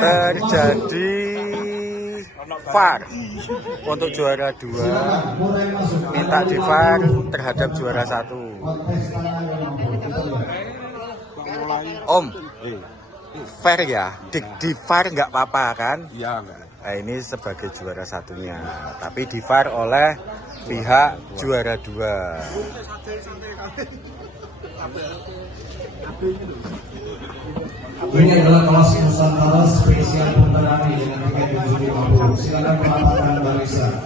terjadi VAR untuk juara 2, minta di VAR terhadap juara 1. Om, fair ya? Di VAR nggak apa-apa kan? Iya, enggak. Nah, ini sebagai juara 1-nya, tapi di VAR oleh pihak juara 2. Ini adalah kelas Nusantara spesial pemberani dengan tiket 750. Silakan melaporkan barisan.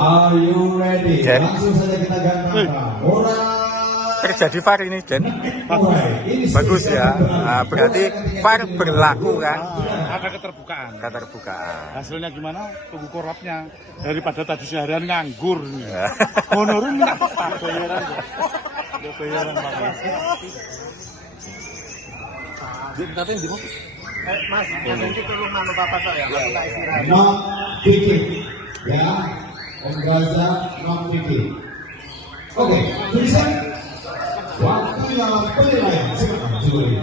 Are you ready? Jen, Langsung saja kita gantangkan. terjadi VAR ini, Jen. Bagus ya. Nah, berarti VAR berlaku kan? Ada keterbukaan. Keterbukaan. Hasilnya gimana? Tunggu korupnya. Daripada tadi seharian nganggur. Honorer minta bayaran. Bayaran Pak. Jadi katanya di mana? Mas, nanti ke rumah lo Bapak ya. Kita istirahat. Not picking, ya. Om Gaza not picking. Oke, tulisan waktunya penilaian. Silakan juri.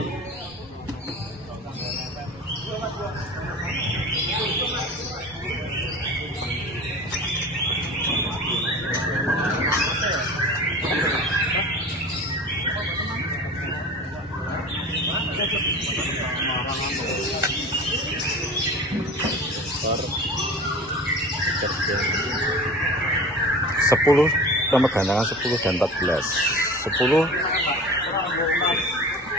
Sepuluh nomor gantangan 10 dan 14. 10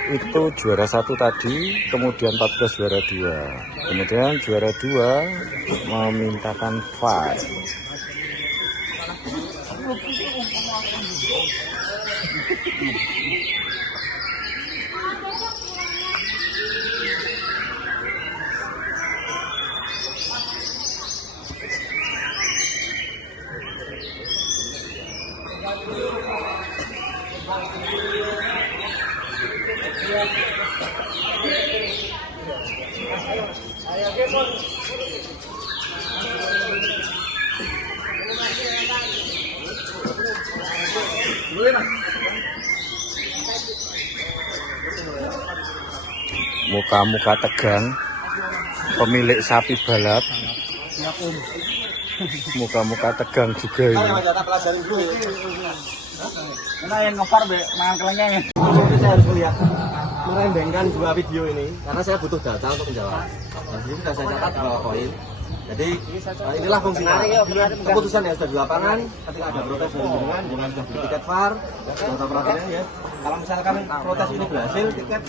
itu juara 1 tadi, kemudian 14 juara 2. Kemudian juara 2 memintakan VAR. Muka-muka tegang pemilik sapi balap, muka-muka tegang juga ini. Karena yang ngefar mangan kelengeng. Saya harus melihat merembengkan 2 video ini karena saya butuh data untuk menjawab. Dan ini sudah saya catat di bawah koin. Jadi inilah fungsinya. Keputusan yang sudah di lapangan ketika ada protes dari lingkungan dengan sudah beli tiket VAR, data perhatian ya. Kalau misalkan protes ini berhasil, tiket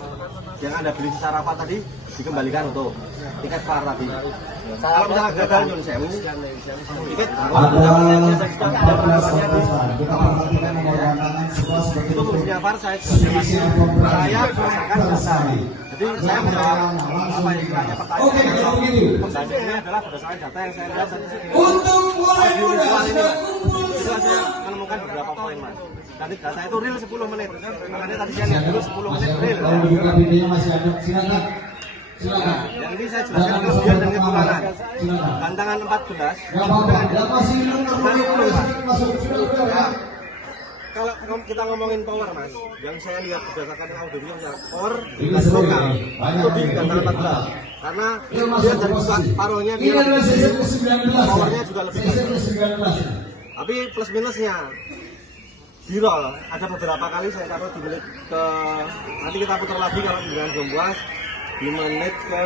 yang Anda beli secara VAR tadi dikembalikan untuk tiket VAR tadi. Kalau misalnya gagal nyun sewu, tiket itu fungsinya VAR saya merasakan. Jadi saya menjawab apa yang ditanya pertanyaan. Ini adalah berdasarkan data yang saya lihat tadi. Untuk mulai muda saya menemukan beberapa poin mas. Tadi data itu real 10 menit. Makanya tadi saya lihat dulu 10 menit real. Kalau buka videonya masih ada, silakan. Silakan. Yang ini saya jelaskan kemudian dan kepulangan. Gantangan 14. Gak apa-apa. Yang masih masuk. Kalau kita ngomongin power mas, yang saya lihat berdasarkan audionya power Ini seru ya. itu di gantangan 14 karena dia dari paruhnya dia powernya juga lebih tinggi. Tapi plus minusnya di roll ada beberapa kali saya taruh di menit ke nanti kita putar lagi kalau dengan belum puas di menit ke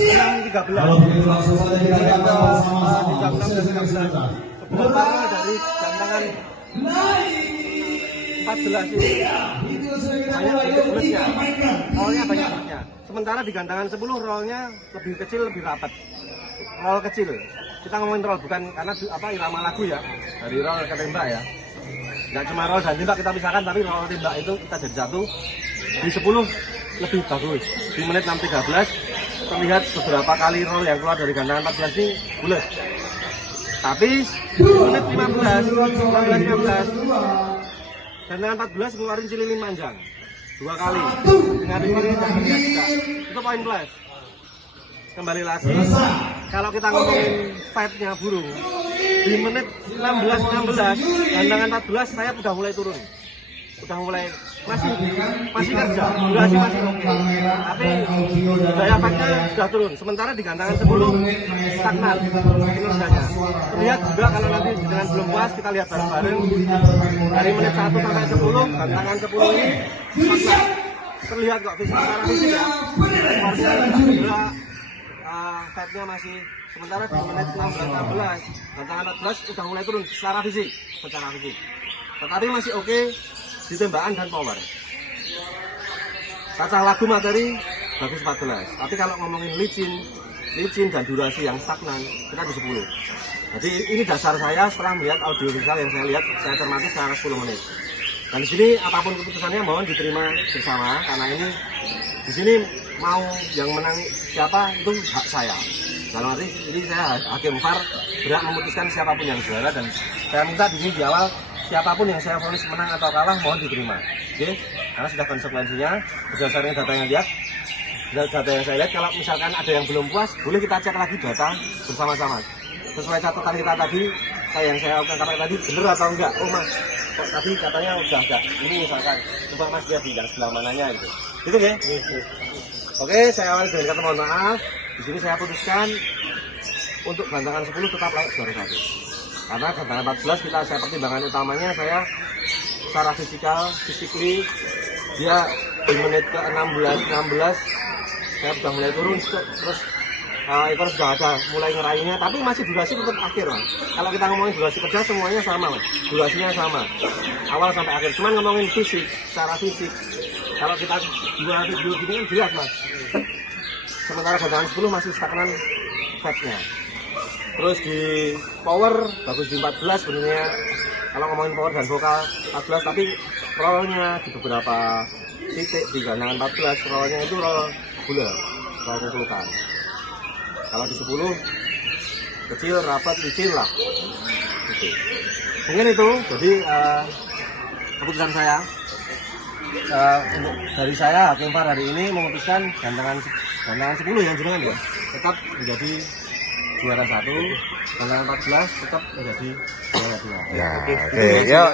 13. Kalau begitu langsung saja kita kata sama-sama. Beberapa dari gantangan 14 ini banyak minusnya, rollnya banyak minusnya. Sementara di gantangan 10 rollnya lebih kecil, lebih rapat. Roll kecil. Kita ngomongin roll bukan karena apa irama lagu ya, dari roll ke tembak ya. Nggak cuma roll dan tembak kita pisahkan, tapi roll tembak itu kita jadi satu. Di 10 lebih bagus. Di menit 6.13 terlihat beberapa kali roll yang keluar dari gantangan 14 ini bulat. Tapi di menit 15 gantangan 14 keluarin cililin panjang. 2 kali. Dengan di sini dan terlihat juga. Itu poin plus. Kembali lagi, kalau kita ngomongin fight-nya burung, di menit 16 gandangan 14 saya udah mulai turun. Udah mulai masih kerja, durasi masih oke. Tapi daya fight-nya sudah turun. Sementara di gandangan 10 stagnan kinerjanya. Terlihat juga kalau nanti dengan belum puas kita lihat bareng-bareng dari menit 1 sampai 10 gandangan 10 ini stagnan. Terlihat kok secara fisik ya. Fight-nya masih sementara di menit 16 gantangan 14 udah mulai turun secara fisik. Tetapi masih oke di tembakan dan power. Kaca lagu materi bagus 14. Tapi kalau ngomongin licin dan durasi yang stagnan kita di 10. Jadi ini dasar saya setelah melihat audio visual yang saya lihat, saya cermati secara 10 menit. Dan di sini apapun keputusannya mohon diterima bersama karena ini di sini mau yang menang siapa itu hak saya. Dalam arti ini saya hakim VAR berhak memutuskan siapapun yang juara dan saya minta di sini di awal siapapun yang saya vonis menang atau kalah mohon diterima. Oke? Karena sudah konsekuensinya berdasarkan data yang lihat. Data yang saya lihat kalau misalkan ada yang belum puas boleh kita cek lagi data bersama-sama. Sesuai catatan kita tadi yang saya katakan tadi benar atau enggak. Oh mas, kok tadi katanya udah enggak. Ini misalkan coba mas lihat di yang sebelah mananya itu. Gitu ya? Oke, saya awali dengan kata mohon maaf. Di sini saya putuskan untuk gantangan 10 tetap layak juara 1. Karena gantangan 14 saya pertimbangan utamanya saya secara fisikly dia di menit ke 16 saya sudah mulai turun terus ekor sudah ada mulai ngeraihnya tapi masih durasi tetap akhir mas. Kalau kita ngomongin durasi kerja semuanya sama mas, durasinya sama awal sampai akhir. Cuman ngomongin fisik, secara fisik kalau kita dua video gini kan jelas mas. Sementara gantangan 10 masih stagnan fatnya. Terus di power bagus di 14 sebenarnya. Kalau ngomongin power dan vokal 14 tapi rollnya di beberapa titik di gandangan 14 rollnya itu roll bulat, roll kumpulkan. Kalau di 10 kecil, rapat, licin lah. Gitu. Mungkin itu. Jadi keputusan saya dari saya hakim VAR hari ini memutuskan gandangan 10 yang jenengan ya tetap menjadi juara 1, gandangan 14 tetap menjadi juara 2. Ya, oke.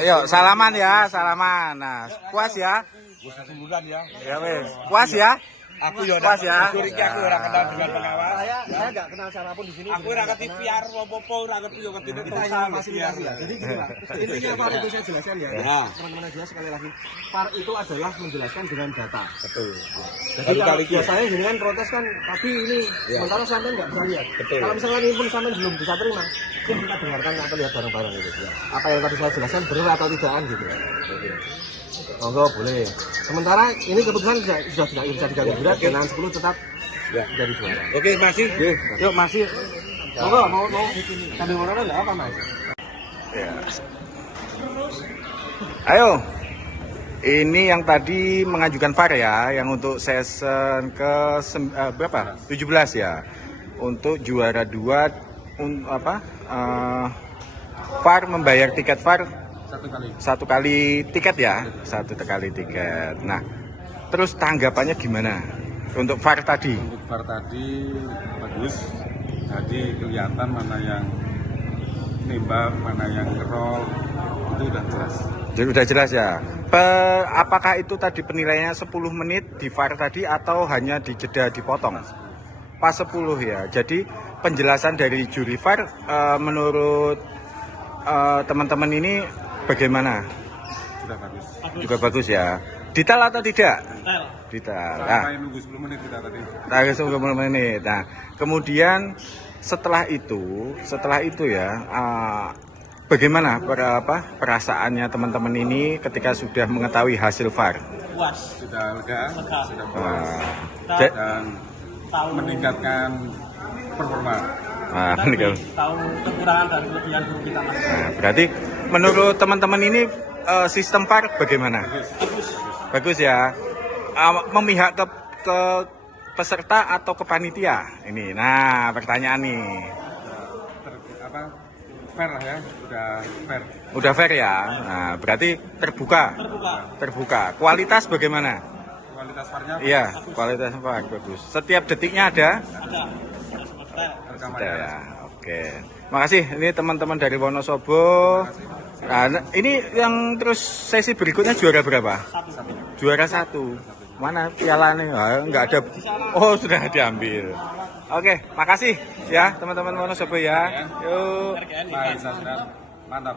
Yuk, salaman ya, salaman. Nah, puas ya? Sebulan ya. Ya wes, puas ya? Aku ya Puas ya? Aku ora kenal dengan pengawas. Saya nggak kenal siapapun di sini. Aku ora ngerti VR apa-apa, ora ngerti yo ngerti Kita hanya fasilitasi ya. Jadi gini Pak, intinya apa itu saya jelaskan ya. Teman-teman jelas sekali lagi. VAR itu adalah menjelaskan dengan data. Betul. Jadi kalau biasanya dengan protes kan, tapi ini sementara sampai nggak bisa lihat. Kalau misalnya ini pun sampai belum bisa terima, mungkin kita dengarkan atau lihat bareng-bareng gitu. Apa yang tadi saya jelaskan benar atau tidakkan gitu. Monggo boleh. Sementara ini keputusan sudah tidak bisa diganti berat, gandangan 10 tetap jadi juara. Oke, masih. Yuk masih. Monggo mau sambil ngobrol enggak apa mas? Ya. Ayo. Ini yang tadi mengajukan VAR ya, yang untuk season ke berapa? 17 ya. Untuk juara 2 VAR membayar tiket VAR satu kali tiket ya, satu kali tiket. Nah, terus tanggapannya gimana untuk VAR tadi? Untuk VAR tadi bagus, jadi kelihatan mana yang nembak, mana yang ngerol, itu udah jelas. Jadi udah jelas ya. Apakah itu tadi penilaiannya 10 menit di VAR tadi atau hanya di jeda dipotong? Pas 10 ya. Jadi penjelasan dari juri VAR menurut teman-teman ini bagaimana? Sudah bagus. Juga bagus ya. Detail atau tidak? Detail. Nah, Sampai nunggu 10 menit kita tadi. tanggal 10 menit. Nah, kemudian setelah itu ya, bagaimana perasaannya teman-teman ini ketika sudah mengetahui hasil VAR? Puas. Sudah lega, sudah puas, Ja- dan meningkatkan performa. Tahu kekurangan dan kelebihan guru kita. Nah, berarti menurut teman-teman ini sistem VAR bagaimana? Bagus ya. Memihak ke peserta atau ke panitia? Ini. Nah, pertanyaan nih. fair lah ya, udah fair. Udah fair ya. Nah, berarti terbuka. Terbuka. Kualitas bagaimana? Kualitas farnya Iya, kualitas VAR bagus. Setiap detiknya ada. rekaman Ada ya. Oke. Makasih. Ini teman-teman dari Wonosobo. Nah, ini yang terus sesi berikutnya juara berapa? Juara 1. Mana pialanya? Ah, nggak ada. Oh, sudah diambil. Oke, makasih ya teman-teman Wonosobo ya. Yuk. baik, mantap.